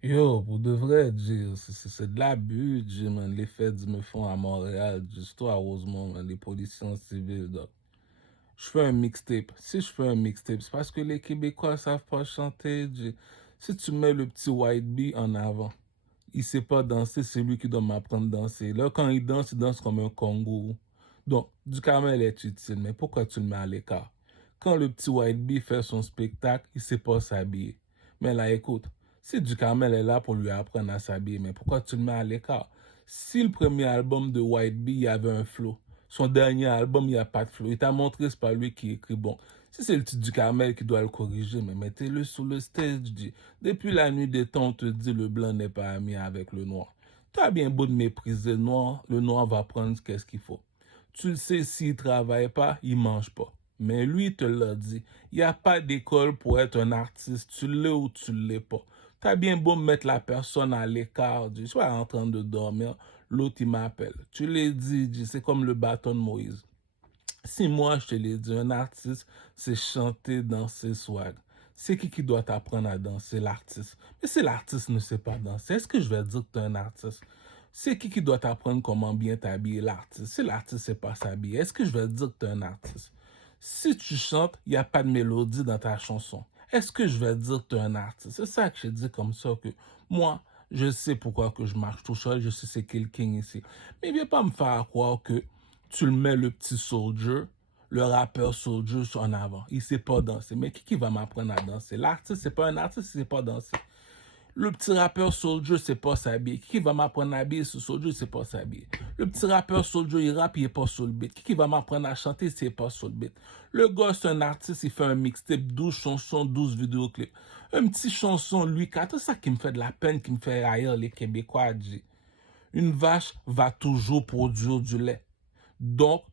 Yo, pour de vrai, c'est de l'abus, man. Les feds me font à Montréal, juste heureusement, man, les policiers en civil, donc. Je fais un mixtape. Si je fais un mixtape, c'est parce que les Québécois savent pas chanter, Si tu mets le petit White Bee en avant, il sait pas danser, c'est lui qui doit m'apprendre à danser. Là, quand il danse comme un kangourou. Donc, du Ducamel est utile, mais pourquoi tu le mets à l'écart? Quand le petit White Bee fait son spectacle, il sait pas s'habiller. Mais là, écoute, si Ducamel est là pour lui apprendre à s'habiller, mais pourquoi tu le mets à l'écart? Si le premier album de White Bee, il y avait un flow, son dernier album, il n'y a pas de flow. Il t'a montré, c'est pas lui qui écrit. Bon, si c'est le petit Ducamel qui doit le corriger, mais mettez-le sur le stage. Depuis la nuit des temps, on te dit le blanc n'est pas ami avec le noir. Tu as bien beau de mépriser le noir va prendre qu'est-ce qu'il faut. Tu le sais, s'il travaille pas, il mange pas. Mais lui, il te l'a dit. Il n'y a pas d'école pour être un artiste. Tu l'es ou tu l'es pas. Tu as bien beau mettre la personne à l'écart, soit en train de dormir, l'autre il m'appelle. Tu l'as dit, c'est comme le bâton de Moïse. Si moi, je te l'ai dit, un artiste, c'est chanter, danser, swag. C'est qui doit t'apprendre à danser? L'artiste. Mais si l'artiste ne sait pas danser, est-ce que je vais dire que tu es un artiste? C'est qui doit t'apprendre comment bien t'habiller? L'artiste. Si l'artiste ne sait pas s'habiller, est-ce que je vais dire que tu es un artiste? Si tu chantes, il n'y a pas de mélodie dans ta chanson. Est-ce que je vais dire que tu es un artiste? C'est ça que je dis comme ça que moi, je sais pourquoi que je marche tout seul, je sais c'est qui le king ici. Mais viens pas me faire croire que tu le mets le petit soldier, le rappeur soldier en avant. Il sait pas danser. Mais qui va m'apprendre à danser? L'artiste, c'est pas un artiste, il sait pas danser. Le petit rappeur soldier, c'est pas s'habiller. Qui va m'apprendre à habiller ce soldier, c'est pas s'habiller. Le petit rappeur soldier, il rappe, il est pas sur le beat. Qui va m'apprendre à chanter, c'est pas sur le beat. Le gars, c'est un artiste, il fait un mixtape, 12 chansons, 12 vidéoclips. Un petit chanson, lui, c'est ça qui me fait de la peine, qui me fait haïr les Québécois. Une vache va toujours produire du lait. Donc,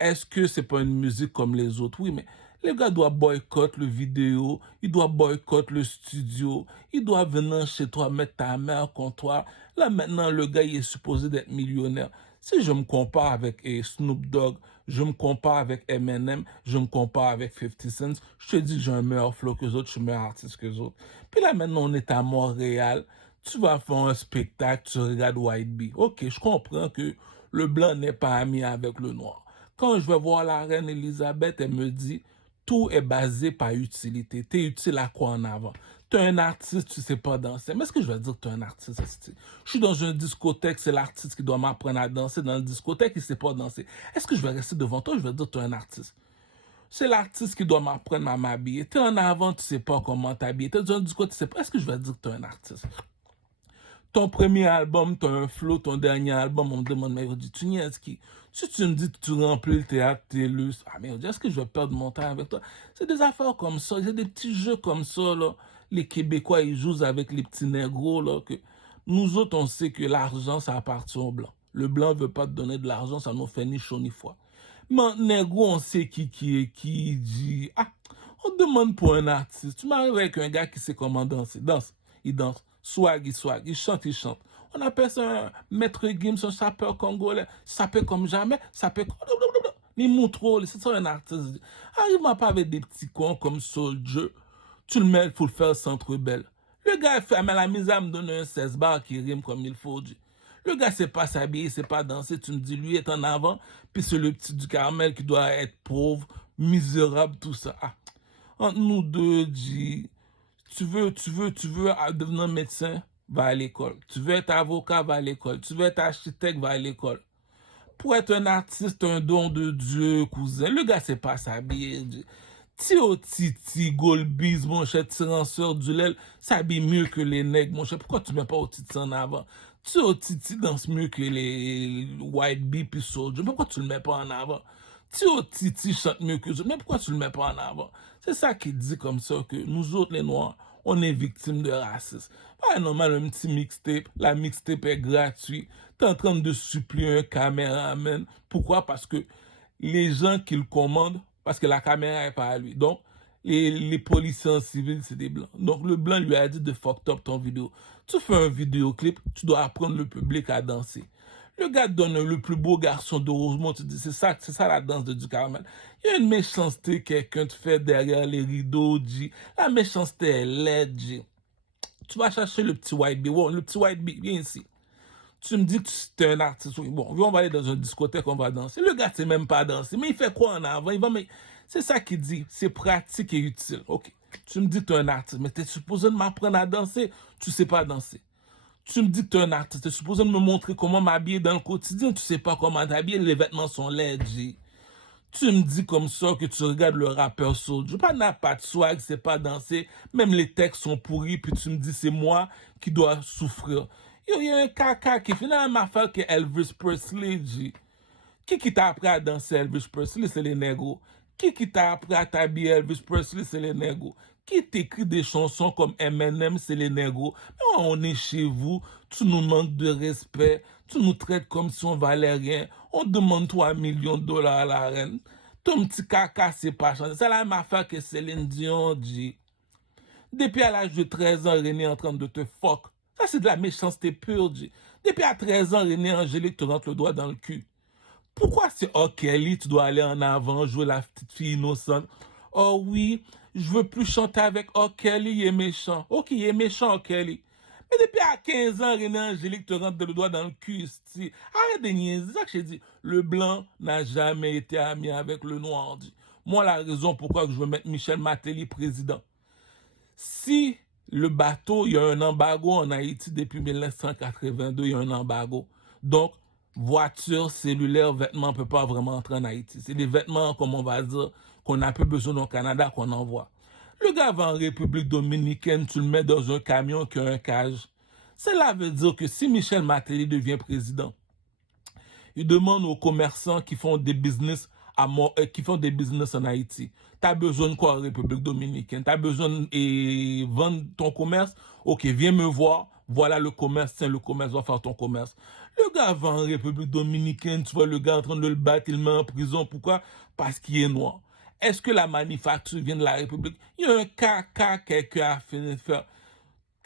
est-ce que c'est pas une musique comme les autres? Oui, mais les gars doivent boycotter le vidéo, ils doivent boycotter le studio, ils doivent venir chez toi mettre ta mère contre toi. Là, maintenant, le gars, il est supposé d'être millionnaire. Si je me compare avec Snoop Dogg, je me compare avec Eminem, je me compare avec 50 Cent, je te dis que j'ai un meilleur flow que les autres, je suis un meilleur artiste que les autres. Puis là, maintenant, on est à Montréal, tu vas faire un spectacle, tu regardes White Bee. Ok, je comprends que le blanc n'est pas ami avec le noir. Quand je vais voir la reine Elisabeth, elle me dit, tout est basé par utilité. T'es utile à quoi en avant? T'es un artiste, tu sais pas danser. Mais est-ce que je vais dire que t'es un artiste? Je suis dans une discothèque, c'est l'artiste qui doit m'apprendre à danser. Dans une discothèque, il sait pas danser. Est-ce que je vais rester devant toi? Je vais dire que t'es un artiste. C'est l'artiste qui doit m'apprendre à m'habiller. T'es en avant, tu sais pas comment t'habiller. T'es dans une discothèque, tu sais pas. Est-ce que je vais dire que t'es un artiste? Ton premier album, tu as un flow, ton dernier album, on me demande, mais tu niaises qui? Si tu me dis que tu remplis le théâtre, t'es lustre, ah mais est-ce que je vais perdre mon temps avec toi? C'est des affaires comme ça, c'est des petits jeux comme ça, là. Les Québécois, ils jouent avec les petits négros, là, que nous autres, on sait que l'argent, ça appartient aux Blancs. Le Blanc veut pas te donner de l'argent, ça nous fait ni chaud ni froid. Mais négro, on sait qui est qui, dit, ah, on te demande pour un artiste. Tu m'arrives avec un gars qui sait comment danser. Il danse. Swag, il chante, il chante. On appelle ça un maître Gims, un sapeur congolais. Sapeur comme jamais, sapeur comme... Il montre, c'est ça un artiste. Arrive-moi pas avec des petits cons comme Soldier. Tu le mets, il faut le faire centre belle. Le gars fait mais la mise à me donner un 16 bars qui rime comme il faut. Le gars sait pas s'habiller, sait pas danser. Tu me dis, lui est en avant. Puis c'est le petit du Carmel qui doit être pauvre, misérable, tout ça. Ah. Entre nous deux, dis, tu veux devenir médecin, va à l'école. Tu veux être avocat, va à l'école. Tu veux être architecte, va à l'école. Pour être un artiste, un don de Dieu, cousin. Le gars sait pas s'habiller. Tio Titi, Golbiz, mon cher, tiranceur du lait, s'habille mieux que les nègres, mon cher. Pourquoi tu mets pas au Titi en avant? Tio Titi danse mieux que les White Bee puis Soldier. Pourquoi tu le mets pas en avant? Tio Titi chante mieux que eux. Mais pourquoi tu le mets pas en avant? C'est ça qui dit comme ça que nous autres, les Noirs, on est victimes de racisme. Pas normal, un petit mixtape. La mixtape est gratuite. T'es en train de supplier un caméraman. Pourquoi? Parce que les gens qui le commandent, parce que la caméra est pas à lui. Donc, les policiers en civil, c'est des blancs. Donc, le blanc lui a dit de fuck up ton vidéo. Tu fais un vidéoclip, tu dois apprendre le public à danser. Le gars donne le plus beau garçon de Rosemont, tu dis, c'est ça la danse de du Carmel. Il y a une méchanceté, quelqu'un te fait derrière les rideaux, dit, la méchanceté est laide, dit. Tu vas chercher le petit White Bee. Bon, le petit White Bee, viens ici. Tu me dis que tu es un artiste. Bon, on va aller dans une discothèque, on va danser. Le gars, c'est même pas danser. Mais il fait quoi en avant? C'est ça qu'il dit. C'est pratique et utile. OK. Tu me dis que tu es un artiste, mais tu es supposé de m'apprendre à danser. Tu sais pas danser. Tu me dis que tu es un artiste. Tu es supposé de me montrer comment m'habiller dans le quotidien. Tu sais pas comment t'habiller. Les vêtements sont laids, G. Tu me dis comme ça que tu regardes le rappeur Soulja. N'a pas de swag, c'est pas danser. Même les textes sont pourris, puis tu me dis c'est moi qui dois souffrir. Il y a un caca qui finalement fait que Elvis Presley, G. Qui t'a appris à danser Elvis Presley, c'est les négros. Qui t'a appris à t'habiller Elvis Presley, c'est les négros. Qui t'écrit des chansons comme Eminem, c'est les négros. Mais on est chez vous, tu nous manques de respect, tu nous traites comme si on valait rien. On demande 3 millions de dollars à la reine. Ton petit caca, c'est pas changé. C'est la même affaire que Céline Dion dit. Depuis à l'âge de 13 ans, René est en train de te fuck. Ça, c'est de la méchanceté pure, dit. Depuis à 13 ans, René Angélique te rentre le doigt dans le cul. Pourquoi c'est oh Kelly, tu dois aller en avant, jouer la petite fille innocente? Oh oui, je veux plus chanter avec oh Kelly, il est méchant. Ok, il est méchant, oh Kelly. Mais depuis à 15 ans, René Angélique te rentre le doigt dans le cul. Arrête de niaiser. C'est ça que j'ai dit. Le blanc n'a jamais été ami avec le noir. Dit. Moi, la raison pourquoi je veux mettre Michel Martelly président. Si le bateau, il y a un embargo en Haïti depuis 1982, il y a un embargo. Donc, voiture, cellulaire, vêtements ne peut pas vraiment entrer en Haïti. C'est des vêtements, comme on va dire, qu'on a peu besoin au Canada qu'on envoie. Le gars va en République dominicaine, tu le mets dans un camion qui a un cage. Cela veut dire que si Michel Martelly devient président, il demande aux commerçants qui font des business en Haïti. Tu as besoin de quoi en République dominicaine? Tu as besoin de vendre ton commerce? Ok, viens me voir. Voilà le commerce. Tiens, le commerce va faire ton commerce. Le gars va en République dominicaine. Tu vois le gars en train de le battre. Il le met en prison. Pourquoi? Parce qu'il est noir. Est-ce que la manufacture vient de la République? Il y a un caca quelqu'un a fini de faire.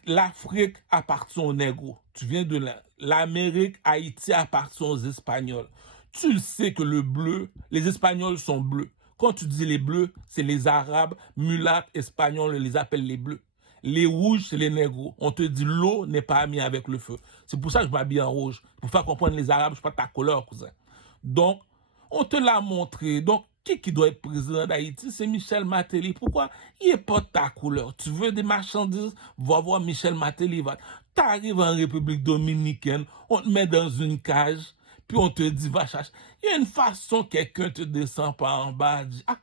L'Afrique appartient aux négros. Tu viens de l'Amérique, Haïti appartient aux Espagnols. Tu le sais que le bleu, les Espagnols sont bleus. Quand tu dis les bleus, c'est les Arabes, mulâtres, Espagnols, on les appelle les bleus. Les rouges, c'est les négros. On te dit l'eau n'est pas amie avec le feu. C'est pour ça que je m'habille en rouge. Pour faire comprendre les Arabes, je ne suis pas ta couleur, cousin. Donc, on te l'a montré. Donc, qui doit être président d'Haïti? C'est Michel Martelly. Pourquoi? Il n'est pas de ta couleur. Tu veux des marchandises? Va voir Michel Martelly. Tu arrives en République dominicaine, on te met dans une cage, puis on te dit, va chercher. Il y a une façon, quelqu'un te descend par en bas, dit, ah,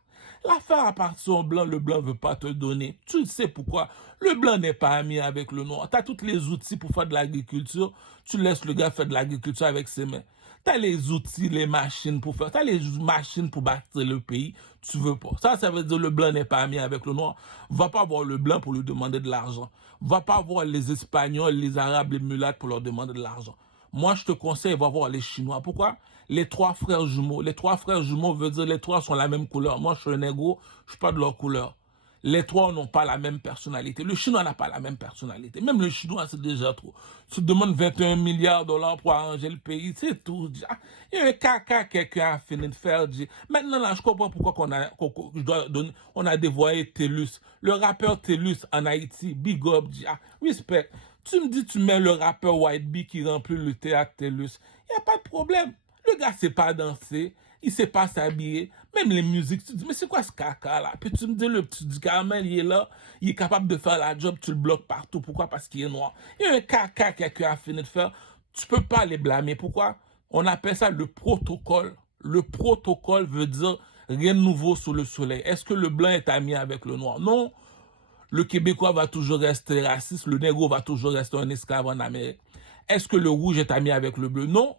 l'affaire appartient au blanc, le blanc ne veut pas te donner. Tu le sais pourquoi. Le blanc n'est pas ami avec le noir. Tu as tous les outils pour faire de l'agriculture. Tu laisses le gars faire de l'agriculture avec ses mains. Tu as les outils, les machines pour faire. Tu as les machines pour bâtir le pays. Tu veux pas. Ça veut dire que le blanc n'est pas ami avec le noir. Va pas voir le blanc pour lui demander de l'argent. Va pas voir les Espagnols, les Arabes, les mulâtres pour leur demander de l'argent. Moi, je te conseille, va voir les Chinois. Pourquoi? Les 3 frères jumeaux. Les 3 frères jumeaux veut dire les 3 sont la même couleur. Moi, je suis un négro, je suis pas de leur couleur. Les 3 n'ont pas la même personnalité. Le Chinois n'a pas la même personnalité. Même le Chinois, c'est déjà trop. Tu te demandes 21 milliards de dollars pour arranger le pays, c'est tout. Il y a un caca quelqu'un a fini de faire. Maintenant, là, je comprends pourquoi on a dévoyé TELUS. Le rappeur TELUS en Haïti, big up, respect. Tu me dis, tu mets le rappeur White Bee qui remplit le théâtre TELUS. Il n'y a pas de problème. Le gars ne sait pas danser. Il ne sait pas s'habiller. Même les musiques, tu te dis, mais c'est quoi ce caca là? Puis tu me dis, le petit du caramel, il est là, il est capable de faire la job, tu le bloques partout. Pourquoi? Parce qu'il est noir. Il y a un caca quelqu'un a fini de faire. Tu ne peux pas les blâmer. Pourquoi? On appelle ça le protocole. Le protocole veut dire rien de nouveau sous le soleil. Est-ce que le blanc est ami avec le noir? Non. Le Québécois va toujours rester raciste. Le négro va toujours rester un esclave en Amérique. Est-ce que le rouge est ami avec le bleu? Non.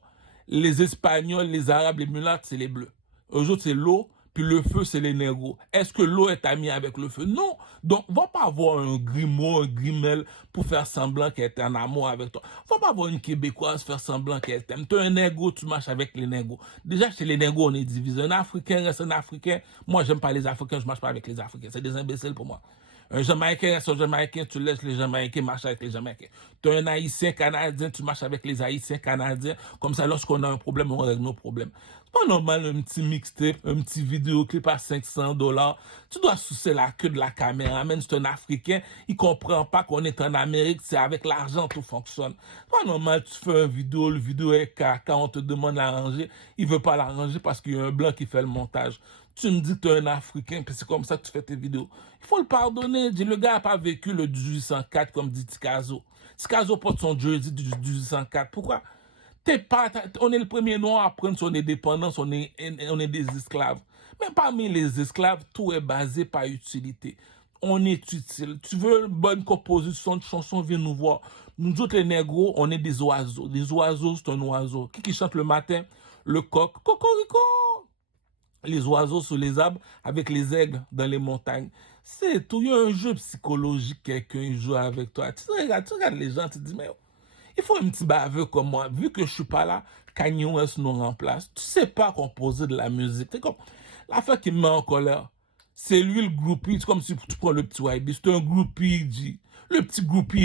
Les Espagnols, les Arabes, les mulâtres, c'est les bleus. Eux autres, c'est l'eau, puis le feu, c'est les négros. Est-ce que l'eau est amie avec le feu? Non. Donc, va pas avoir un grimaud, un grimel pour faire semblant qu'elle est en amour avec toi. Va pas avoir une Québécoise faire semblant qu'elle t'aime. Tu es un négro, tu marches avec les négros. Déjà, chez les négros, on est divisé. Un Africain reste un Africain. Moi, j'aime pas les Africains, je marche pas avec les Africains. C'est des imbéciles pour moi. Un Jamaïcain reste un Jamaïcain, tu laisses les Jamaïcains marcher avec les Jamaïcains. Tu es un Haïtien Canadien, tu marches avec les Haïtiens Canadiens. Comme ça, lorsqu'on a un problème, on règle nos problèmes. C'est pas normal un petit mixtape, un petit vidéoclip à $500. Tu dois sucer la queue de la caméra. Même si c'est un Africain, il comprend pas qu'on est en Amérique, c'est avec l'argent tout fonctionne. C'est pas normal, tu fais une vidéo, le vidéo est caca, on te demande d'arranger, il veut pas l'arranger parce qu'il y a un blanc qui fait le montage. Tu me dis que tu es un Africain, puis c'est comme ça que tu fais tes vidéos. Il faut le pardonner. Le gars n'a pas vécu le 1804 comme dit Tikazo. Tikazo porte son jersey du 1804. Pourquoi? On est le premier noir à prendre son indépendance, on est des esclaves. Mais parmi les esclaves, tout est basé par utilité. On est utile. Tu veux une bonne composition de chansons, viens nous voir. Nous autres, les négros, on est des oiseaux. Des oiseaux, c'est un oiseau. Qui chante le matin? Le coq. Cocorico! Les oiseaux sur les arbres avec les aigles dans les montagnes. C'est tout. Il y a un jeu psychologique, quelqu'un joue avec toi. Tu regardes les gens, tu te dis, mais il faut un petit baveux comme moi. Vu que je suis pas là, Kanye West nous remplace. Tu sais pas composer de la musique. C'est comme l'affaire qui me met en colère. C'est lui le groupie. C'est comme si tu prends le petit YB. C'est un groupie, il dit. Le petit groupie,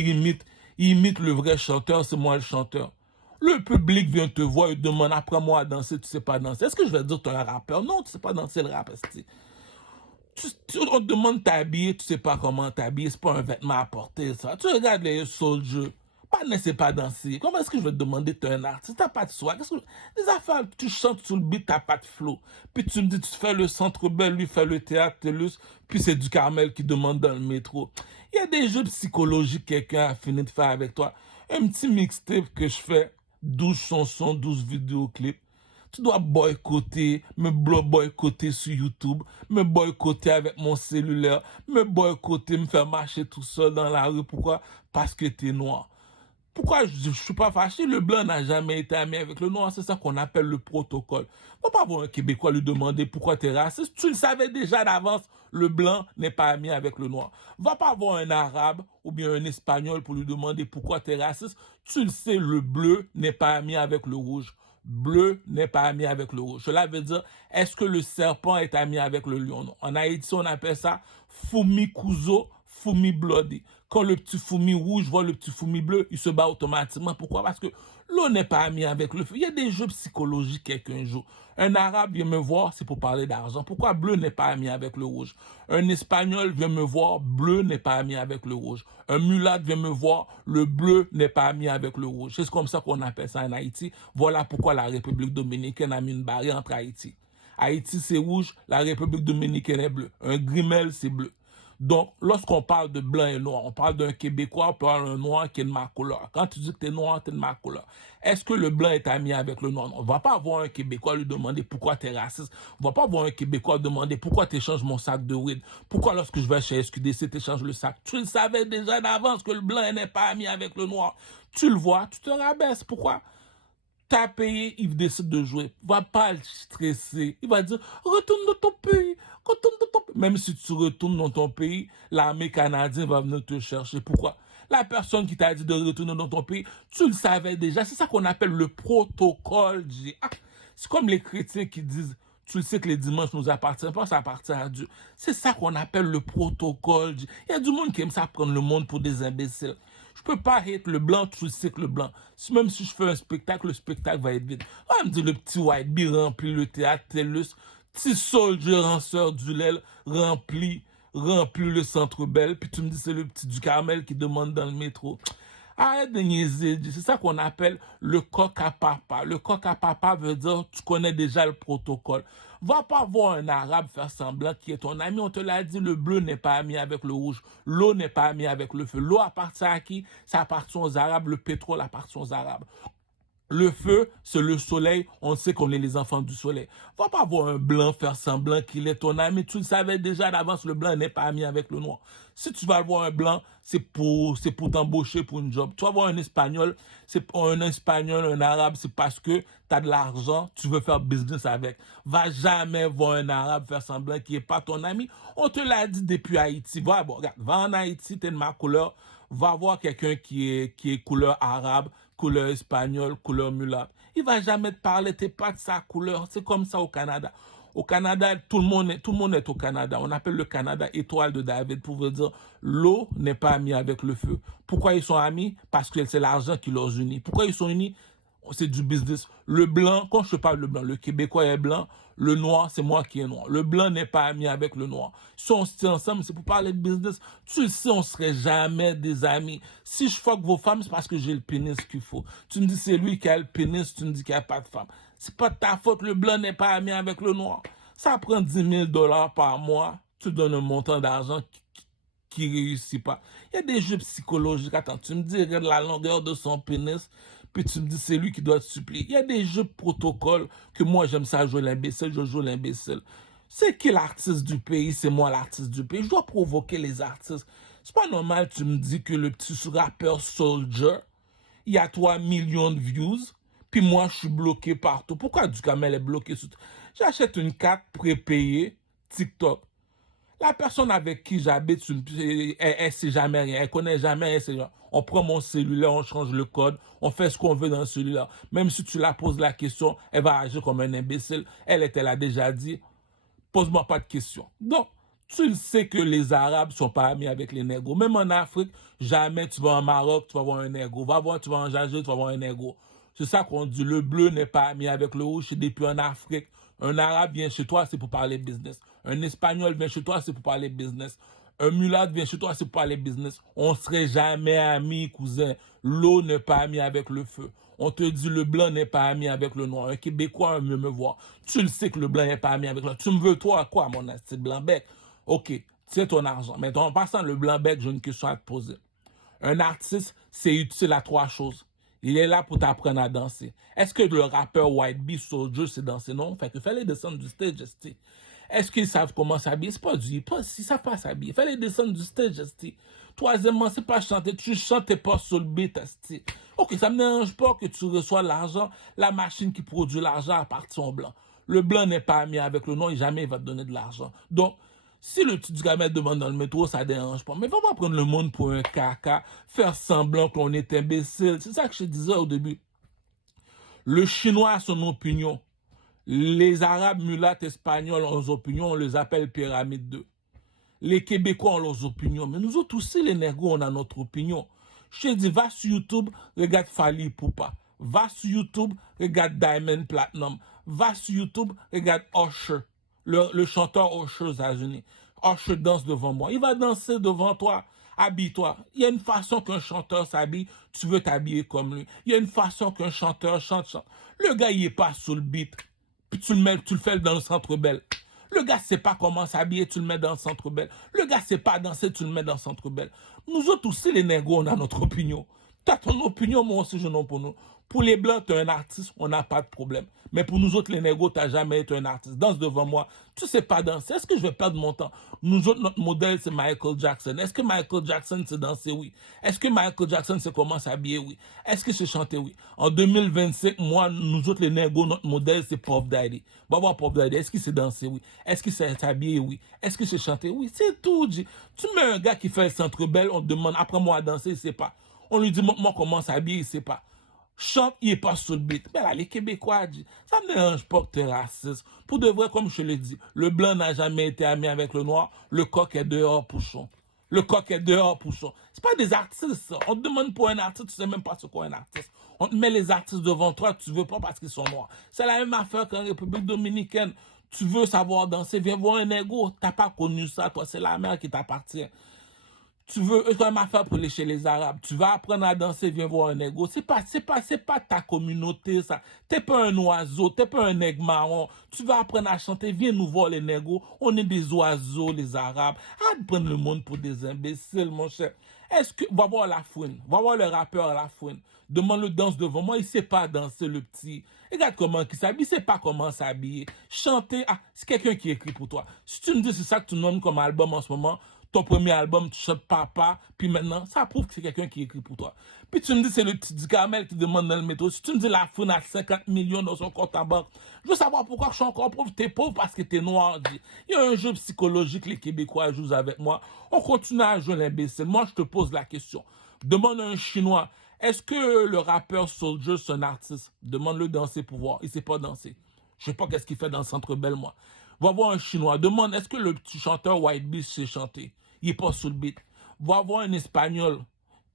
il imite le vrai chanteur, c'est moi le chanteur. Le public vient te voir et te demande apprends-moi à danser, tu sais pas danser. Est-ce que je vais dire que tu es un rappeur? Non, tu sais pas danser le rap. On te demande de t'habiller, tu sais pas comment t'habiller, c'est pas un vêtement à porter, ça. Tu regardes les soldiers, pas ne sais pas danser. Comment est-ce que je vais te demander de un artiste? T'as pas de swag. Les affaires, tu chantes sur le beat, t'as pas de flow. Puis tu me dis, tu fais le Centre Bell, lui fait le théâtre, TELUS, puis c'est du Carmel qui demande dans le métro. Il y a des jeux psychologiques que quelqu'un a fini de faire avec toi. Un petit mixtape que je fais, 12 chansons, 12 vidéoclips. Tu dois boycotter, me boycotter sur YouTube, me boycotter avec mon cellulaire, me boycotter, me faire marcher tout seul dans la rue. Pourquoi? Parce que tu es noir. Pourquoi je suis pas fâché? Le blanc n'a jamais été ami avec le noir. C'est ça qu'on appelle le protocole. On va pas voir un Québécois lui demander pourquoi tu es raciste. Tu le savais déjà d'avance. Le blanc n'est pas ami avec le noir. Va pas voir un arabe ou bien un espagnol pour lui demander pourquoi tu es raciste. Tu le sais, le bleu n'est pas ami avec le rouge. Bleu n'est pas ami avec le rouge. Cela veut dire, est-ce que le serpent est ami avec le lion? En Haïti, on appelle ça Fumi Kuzo, Fumi Bloody. Quand le petit Fumi rouge voit le petit Fumi bleu, il se bat automatiquement. Pourquoi? Parce que l'eau n'est pas ami avec le feu. Il y a des jeux psychologiques quelqu'un joue. Un arabe vient me voir, c'est pour parler d'argent. Pourquoi bleu n'est pas ami avec le rouge? Un espagnol vient me voir, bleu n'est pas ami avec le rouge. Un mulâtre vient me voir, le bleu n'est pas ami avec le rouge. C'est comme ça qu'on appelle ça en Haïti. Voilà pourquoi la République dominicaine a mis une barrière entre Haïti. Haïti c'est rouge, la République dominicaine est bleue. Un grimel c'est bleu. Donc, lorsqu'on parle de blanc et noir, on parle d'un Québécois, on parle d'un noir qui est de ma couleur. Quand tu dis que tu es noir, tu es de ma couleur. Est-ce que le blanc est ami avec le noir? On ne va pas voir un Québécois lui demander pourquoi tu es raciste. On ne va pas voir un Québécois demander pourquoi tu échanges mon sac de weed. Pourquoi lorsque je vais chez SQDC, tu échanges le sac. Tu le savais déjà d'avance que le blanc n'est pas ami avec le noir. Tu le vois, tu te rabaisses. Pourquoi? T'as payé, il décide de jouer. Va pas le stresser. Il va dire, retourne dans ton pays. Retourne dans ton pays. Même si tu retournes dans ton pays, l'armée canadienne va venir te chercher. Pourquoi? La personne qui t'a dit de retourner dans ton pays, tu le savais déjà. C'est ça qu'on appelle le protocole. C'est comme les chrétiens qui disent, tu le sais que les dimanches nous appartiennent pas, ça appartient à Dieu. C'est ça qu'on appelle le protocole. Il y a du monde qui aime ça prendre le monde pour des imbéciles. Je peux pas être le blanc, tu sais que le blanc. Même si je fais un spectacle, le spectacle va être vide. On va me dire le petit White Bee remplit le théâtre, TELUS. Petit Soldier Ranceur du Lel remplit le Centre Bell. Puis tu me dis c'est le petit du Carmel qui demande dans le métro. Arrête de niaiser. C'est ça qu'on appelle le coq à papa. Le coq à papa veut dire tu connais déjà le protocole. Va pas voir un arabe faire semblant qui est ton ami. On te l'a dit, le bleu n'est pas ami avec le rouge. L'eau n'est pas ami avec le feu. L'eau appartient à qui? Ça appartient aux arabes. Le pétrole appartient aux arabes. Le feu, c'est le soleil. On sait qu'on est les enfants du soleil. Va pas voir un blanc faire semblant qu'il est ton ami. Tu le savais déjà d'avance, le blanc n'est pas ami avec le noir. Si tu vas voir un blanc, c'est pour t'embaucher pour une job. Tu vas voir un espagnol, un arabe, c'est parce que tu as de l'argent, tu veux faire business avec. Va jamais voir un arabe faire semblant qu'il n'est pas ton ami. On te l'a dit depuis Haïti. Regarde, va en Haïti, t'es de ma couleur. Va voir quelqu'un qui est couleur arabe, couleur espagnole, couleur mulâtre. Il va jamais te parler, t'es pas de sa couleur. C'est comme ça au Canada. Au Canada, tout le monde est au Canada. On appelle le Canada étoile de David pour vous dire l'eau n'est pas amie avec le feu. Pourquoi ils sont amis? Parce que c'est l'argent qui les unit. Pourquoi ils sont unis? C'est du business. Le blanc, quand je parle de blanc, le Québécois est blanc, le noir, c'est moi qui est noir. Le blanc n'est pas ami avec le noir. Si on se tient ensemble, c'est pour parler de business. Tu le sais, on serait jamais des amis. Si je fuck vos femmes, c'est parce que j'ai le pénis qu'il faut. Tu me dis c'est lui qui a le pénis, tu me dis qu'il n'y a pas de femme. C'est pas de ta faute, le blanc n'est pas ami avec le noir. Ça prend 10 000 $ par mois, tu donnes un montant d'argent qui réussit pas. Il y a des jeux psychologiques. Attends, tu me dis, regarde la longueur de son pénis, puis tu me dis, c'est lui qui doit te supplier. Il y a des jeux de protocole que moi, j'aime ça jouer l'imbécile, je joue l'imbécile. C'est qui l'artiste du pays? C'est moi l'artiste du pays. Je dois provoquer les artistes. C'est pas normal, tu me dis que le petit rappeur Soldier, il y a 3 millions de views, puis moi, je suis bloqué partout. Pourquoi Ducamel est bloqué? J'achète une carte prépayée TikTok. La personne avec qui j'habite, elle sait jamais rien, elle connaît jamais rien. On prend mon cellulaire, on change le code, on fait ce qu'on veut dans le cellulaire. Même si tu la poses la question, elle va agir comme un imbécile. Elle l'a déjà dit, pose-moi pas de questions. Donc, tu le sais que les Arabes sont pas amis avec les négros. Même en Afrique, jamais tu vas en Maroc, tu vas voir un négro. Va voir, tu vas en Algérie, tu vas voir un négro. C'est ça qu'on dit, le bleu n'est pas ami avec le rouge, c'est depuis en Afrique. Un Arabe vient chez toi, c'est pour parler business. Un Espagnol vient chez toi, c'est pour parler business. Un mulâtre vient chez toi, c'est pour parler business. On serait jamais amis, cousin. L'eau n'est pas amie avec le feu. On te dit le blanc n'est pas ami avec le noir. Un Québécois mieux me voir. Tu le sais que le blanc n'est pas ami avec le noir. Tu me veux toi quoi, mon petit blanc-bec? Ok, c'est ton argent. Mais en passant le blanc-bec, j'ai une question à te poser. Un artiste, c'est utile à 3 choses. Il est là pour t'apprendre à danser. Est-ce que le rappeur White Bee Soldier sait danser? Non. Fait que fallait descendre du stage, esti. Est-ce qu'ils savent comment s'habiller? C'est pas du hip-hop, ils savent pas s'habiller. Fallait descendre du stage, esti. Troisièmement, c'est pas chanter. Tu chantes, t'es pas sur le beat, esti. Ok, ça me dérange pas que tu reçois l'argent. La machine qui produit l'argent appartient au blanc. Le blanc n'est pas ami avec le noir et jamais il va te donner de l'argent. Donc, si le petit gamin demande dans le métro, ça dérange pas. Mais faut pas prendre le monde pour un caca, faire semblant qu'on est imbécile. C'est ça que je disais au début. Le Chinois a son opinion. Les Arabes, mulattes, Espagnols ont leurs opinions, on les appelle pyramide 2. Les Québécois ont leurs opinions. Mais nous autres aussi, les négros, on a notre opinion. Je te dis, va sur YouTube, regarde Fally Ipupa. Va sur YouTube, regarde Diamond Platinum. Va sur YouTube, regarde Usher. Le chanteur Usher aux États-Unis. Usher danse devant moi. Il va danser devant toi. Habille-toi. Il y a une façon qu'un chanteur s'habille, tu veux t'habiller comme lui. Il y a une façon qu'un chanteur chante. Le gars, il est pas sur le beat. Puis tu le fais dans le centre belle. Le gars sait pas comment s'habiller, tu le mets dans le centre belle. Le gars sait pas danser, tu le mets dans le centre belle. Nous autres aussi, les négros, on a notre opinion. T'as ton opinion, moi aussi, je n'en pour nous. Pour les blancs, t'es un artiste, on n'a pas de problème. Mais pour nous autres, les négros, t'as jamais été un artiste. Danse devant moi. Tu sais pas danser. Est-ce que je vais perdre mon temps? Nous autres, notre modèle, c'est Michael Jackson. Est-ce que Michael Jackson sait danser? Oui. Est-ce que Michael Jackson sait comment s'habiller? Oui. Est-ce que c'est chanter? Oui. En 2025, moi, nous autres, les négros, notre modèle, c'est Puff Daddy. Va voir Puff Daddy. Est-ce qu'il sait danser? Oui. Est-ce qu'il sait s'habiller? Oui. Est-ce que c'est chanter? Oui. C'est tout. Tu mets un gars qui fait le centre belle, on te demande, apprends-moi à danser, il sait pas. On lui dit, montre-moi comment s'habiller, il sait pas. Chante, il est pas sur le beat. Mais là, les Québécois disent, ça me dérange pas que tu es raciste. Pour de vrai, comme je l'ai dit, le blanc n'a jamais été ami avec le noir, le coq est dehors, pouchon. Le coq est dehors, pouchon. C'est pas des artistes, ça. On te demande pour un artiste, tu sais même pas ce qu'est un artiste. On te met les artistes devant toi, tu veux pas parce qu'ils sont noirs. C'est la même affaire qu'en République Dominicaine. Tu veux savoir danser, viens voir un ego. T'as pas connu ça, toi, c'est la mer qui t'appartient. Tu veux quand même affaire pour chez les Arabes. Tu vas apprendre à danser, viens voir un nègre. C'est pas ta communauté, ça. T'es pas un oiseau, t'es pas un nègre marron. Tu vas apprendre à chanter, viens nous voir les nègres. On est des oiseaux, les Arabes. Arrête de prendre le monde pour des imbéciles, mon cher. Est-ce que, va voir la fouine, va voir le rappeur à la fouine. Demande-le danse devant moi, il sait pas danser, le petit. Regarde comment il s'habille, il sait pas comment s'habiller. Chanter, ah, c'est quelqu'un qui écrit pour toi. Si tu me dis c'est ça que tu nommes comme album en ce moment, ton premier album, tu chantes papa, puis maintenant, ça prouve que c'est quelqu'un qui écrit pour toi. Puis tu me dis c'est le petit Ducamel qui demande dans le métro. Si tu me dis la fouine a 50 millions dans son compte en banque, je veux savoir pourquoi je suis encore pauvre. T'es pauvre parce que t'es noir. Il y a un jeu psychologique, les Québécois jouent avec moi. On continue à jouer l'imbécile. Moi, je te pose la question. Demande à un Chinois, est-ce que le rappeur Soldier, c'est un artiste? Demande-le danser pour voir. Il sait pas danser. Je sais pas qu'est-ce qu'il fait dans le Centre Bell, moi. Va voir un Chinois, demande est-ce que le petit chanteur White Beast sait chanter. Il est pas sous le beat. Va voir un Espagnol,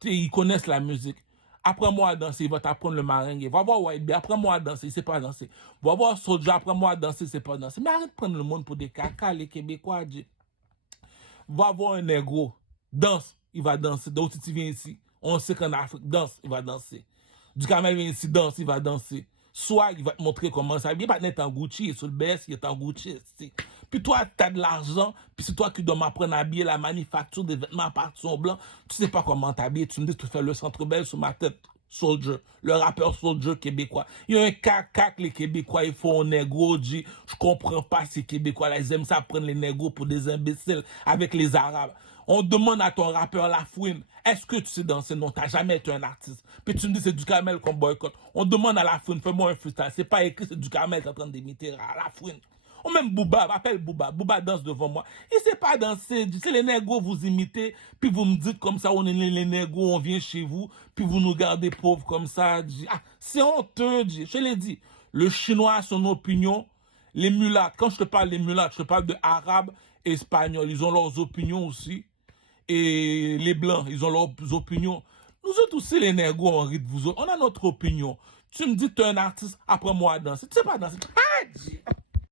ils connaissent la musique. Apprends-moi à danser, il va t'apprendre le merengue. Va voir White Beast, apprends-moi à danser, il sait pas danser. Va voir Soulja, apprends-moi à danser, il sait pas danser. Mais arrête de prendre le monde pour des caca, les Québécois. Va voir un négro, danse, il va danser. Donc si tu viens ici, on sait qu'en Afrique, danse, il va danser. Du Camel vient ici, danse, il va danser. Soit il va te montrer comment ça. Il va pas être en Gucci, il est sur le BS, il est en Gucci. Puis toi, tu as de l'argent, puis c'est toi qui dois m'apprendre à habiller la manufacture des vêtements à partir blanc. Tu sais pas comment t'habiller. Tu me dis, tu fais le centre belle sur ma tête. Soldier, le rappeur Soldier québécois. Il y a un caca que les Québécois ils font au négro, dit, je comprends pas ces Québécois là, ils aiment ça prendre les négros pour des imbéciles avec les Arabes. On demande à ton rappeur Lafouine, est-ce que tu sais danser? Non, t'as jamais été un artiste. Puis tu me dis c'est du Camel qu'on boycotte. On demande à Lafouine, fais-moi un freestyle. C'est pas écrit, c'est du Camel qui est en train d'imiter à Lafouine. Ou même Booba, appelle Booba. Booba danse devant moi. Il sait pas danser. C'est les négros, vous imitez, puis vous me dites comme ça, on est les négros, on vient chez vous, puis vous nous gardez pauvres comme ça. Ah, c'est honteux, je l'ai dit. Le Chinois a son opinion. Les mulattes, quand je te parle des mulattes, je te parle de arabes et espagnols. Ils ont leurs opinions aussi. Et les blancs, ils ont leurs opinions. Nous autres aussi, les négros, on rit de vous autres. On a notre opinion. Tu me dis que tu es un artiste, apprends-moi à danser. Tu sais pas danser. Ah,